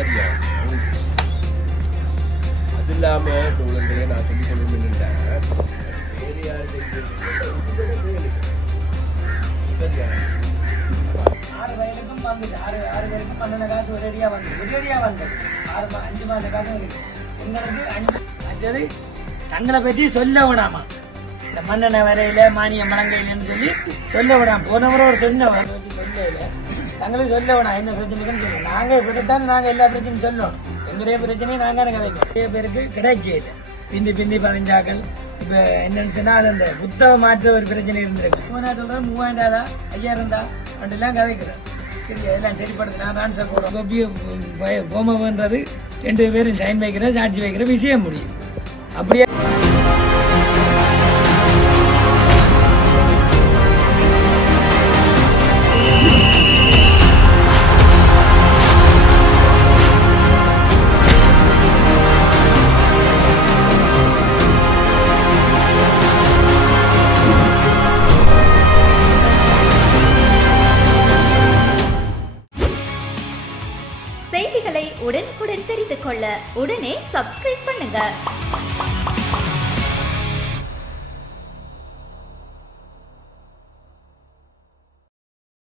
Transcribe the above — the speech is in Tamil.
சரியா அது இல்லாமல் இப்போ உலகத்திலே நான் சொல்லி சொல்லணும்னுட்டேன் வேறு யாருக்கு சரியா 6 வயலுக்கும் வந்துச்சு 6 பேருக்கும் 12 காசு ஒரேடியாக வந்தது 5 மாத காசு இருக்கு எங்களுக்கு அஞ்சது தங்களை பற்றி சொல்ல விடாமா இந்த மண்ணெண்ணெய் வரையில மானியம் மலங்கையிலன்னு சொல்லி சொல்ல விடாம போனவரை ஒரு சொன்னவர் சொல்ல தங்களுக்கு சொல்ல விடாம் என்ன பிரச்சனைக்குன்னு சொல்லணும் நாங்கள் இப்படித்தான் நாங்கள் எல்லா பிரச்சனையும் சொல்லணும் எங்களுடைய பிரச்சனையும் நாங்கள் கதைக்கும் நிறைய பேருக்கு கிடைக்கல பிந்தி பதிஞ்சாக்கள் இப்போ என்னன்னு சொன்னால் அந்த புத்தக மாற்ற ஒரு பிரச்சனை இருந்திருக்கு போனா சொல்கிறேன் 3000 தான் 5000 தான் அப்படிலாம் கதைக்கிறேன் சரியா எல்லாம் சரிப்படுத்து நான் ஆன்சர் போடுறேன் கோமன்றது 2 பேரும் சைன் வைக்கிற சாட்சி வைக்கிற விஷயம் முடியும் அப்படியே செய்திகளை உடனுக்குடன் தெரிந்து கொள்ள உடனே சப்ஸ்கிரைப் பண்ணுங்க.